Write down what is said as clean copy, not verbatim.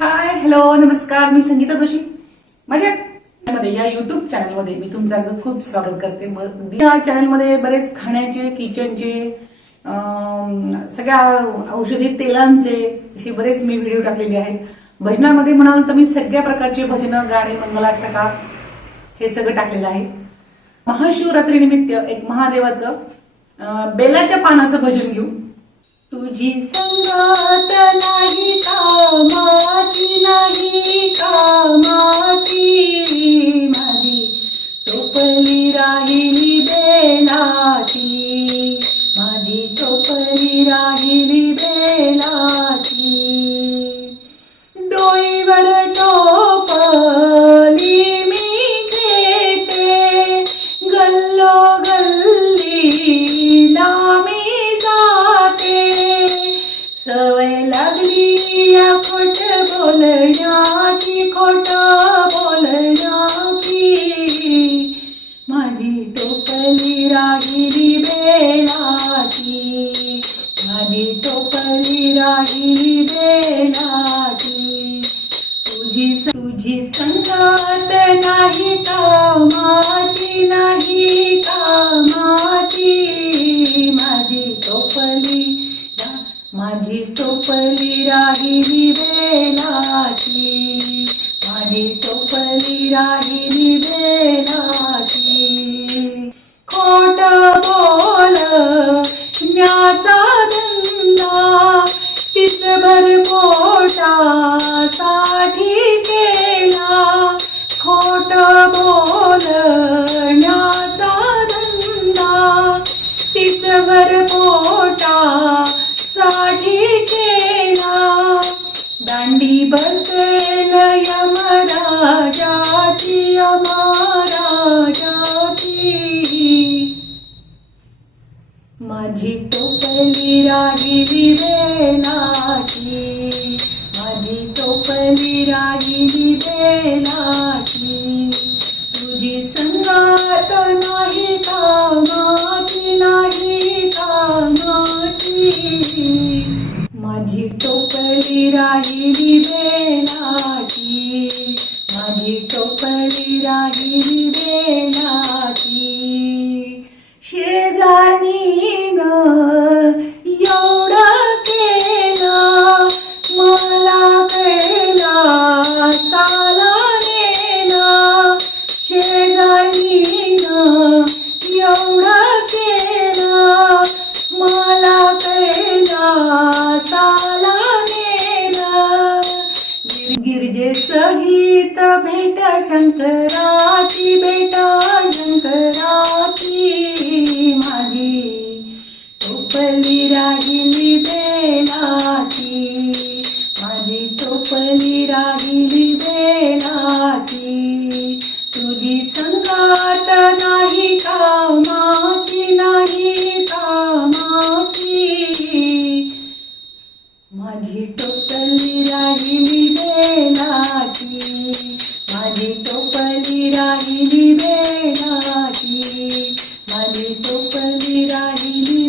Hi hello नमस्कार, मी संगीता जोशी. माझ्या या युट्यूब चॅनलमध्ये मी तुमचं अगदी खूप स्वागत करते. या चॅनलमध्ये बरेच खाण्याचे, किचनचे, सगळ्या औषधी तेलांचे असे बरेच मी व्हिडिओ टाकलेले आहेत. भजनामध्ये म्हणाल तर मी सगळ्या प्रकारचे भजनं, गाणे, मंगलाष्टका हे सगळं टाकलेलं आहे. महाशिवरात्री निमित्त एक महादेवाचं बेलाच्या पानाचं भजन घेऊ. तुझी संगत नाही कामाची, नाही कामाची, माझी टोपली राहिली बेलाची, माझी टोपली राहिली बेलाची. डोईवर टोपली मी घेते, गल्लो गल्लीला मी जाते. सवय लागली या खोट बोलण्याची, खोट बोलण्याची, माझी टोपली राहिली बेलाची, माझी टोपली राहिली बेलाची. तुझी संगत नाही कामाची, नाही कामाची, माझी टोपली, माझी टोपली राहिली बेलाची, माझी टोपली राहिली बेलाची. खोट बोलण्याचा धंदा तिसभर पोटासाठी केला, खोट बोलण्याचा धंदा तिसभर पोटासाठी केला. दांडी बसेल यमराजाची, यमराजाची, माझी टोपली राहिली बेलाची, माझी टोपली राहिली बेलाची. तुझी संगत नाही कामाची, नाही कामाची, माझी टोपली राहिली बेलाची, माझी टोपली राहिली बेलाची. शेजारीनं एवढं केलं, मला कैलासाला नेलं. शेजारीनं एवढं केलं, मला कैलासाला नेलं. गिरजे सहित भेट शंकराची, भेट शंकराची, माझी टोपली राहिली बेलाची, माझी टोपली राहिली बेलाची. तुझी संगत नाही कामाची, नाही कामाची, माझी टोपली राहिली बेलाची, माझी टोपली राहिली बेलाची, माझी टोपली राहिली